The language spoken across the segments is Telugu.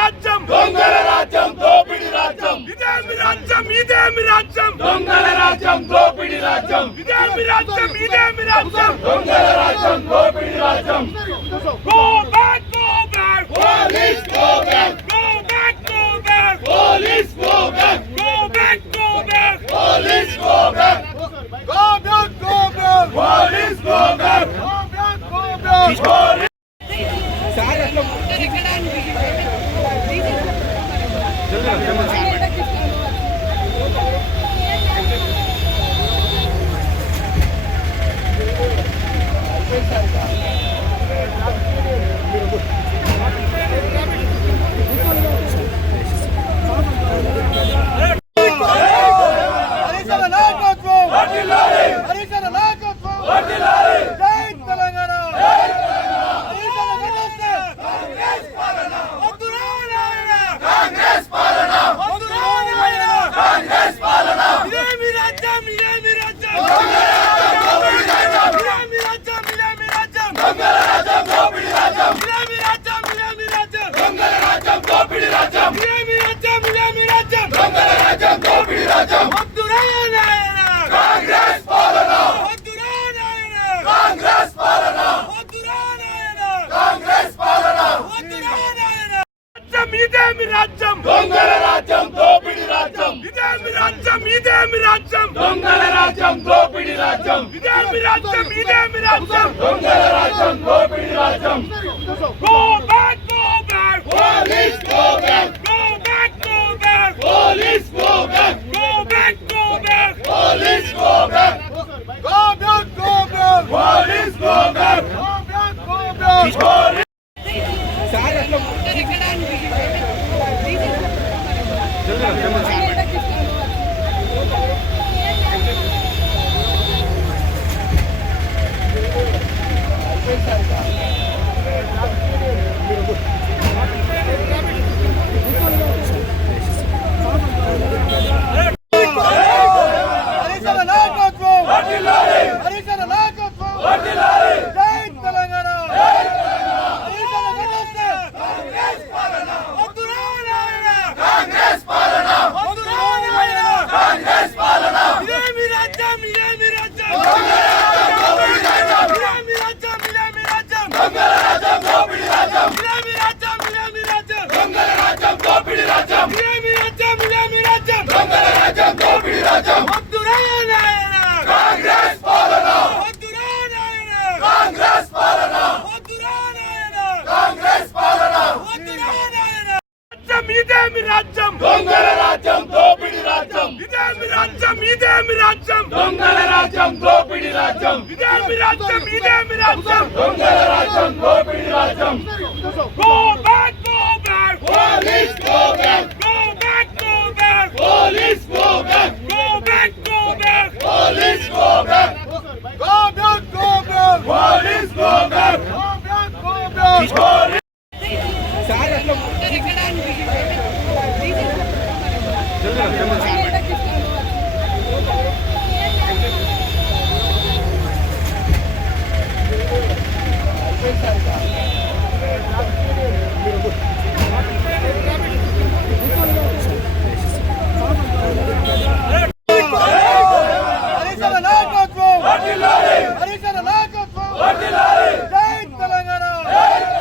రాజ్యం దొంగల రాజ్యం దోపిడి రాజ్యం ఇదేమి రాజ్యం ఇదేమి రాజ్యం దొంగల రాజ్యం దోపిడి రాజ్యం ఇదేమి రాజ్యం ఇదేమి రాజ్యం దొంగల రాజ్యం దోపిడి రాజ్యం go back police go back police go back police go back police go back ఇదేమి రాజ్యం దొంగల రాజ్యం దోపిడి రాజ్యం ఇదేమి రాజ్యం ఇదేమి రాజ్యం దొంగల రాజ్యం దోపిడి రాజ్యం ఇదేమి రాజ్యం ఇదేమి రాజ్యం దొంగల రాజ్యం దోపిడి రాజ్యం go back police go back police go back police go back police go back ఇదేమి రాజ్యం దొంగల రాజ్యం దోపిడి రాజ్యం ఇదేమి రాజ్యం ఇదేమి రాజ్యం దొంగల రాజ్యం దోపిడి రాజ్యం ఇదేమి రాజ్యం ఇదేమి రాజ్యం దొంగల రాజ్యం దోపిడి రాజ్యం go back police go back police go back police go back police go back Telangana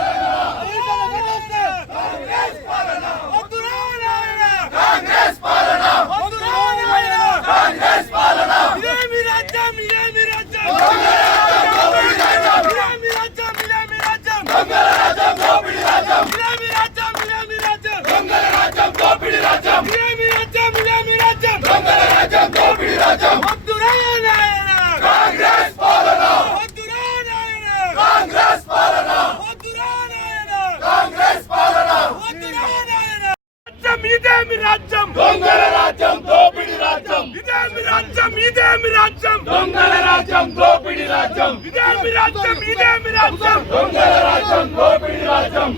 దొంగల రాజ్యం దోపిడి రాజ్యం ఇదేమి రాజ్యం ఇదేమి రాజ్యం దొంగల రాజ్యం దోపిడి రాజ్యం ఇదేమి రాజ్యం ఇదేమి రాజ్యం దొంగల రాజ్యం దోపిడి రాజ్యం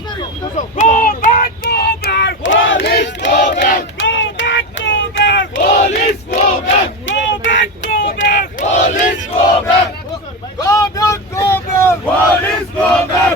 go back police go back police go back police go back police go back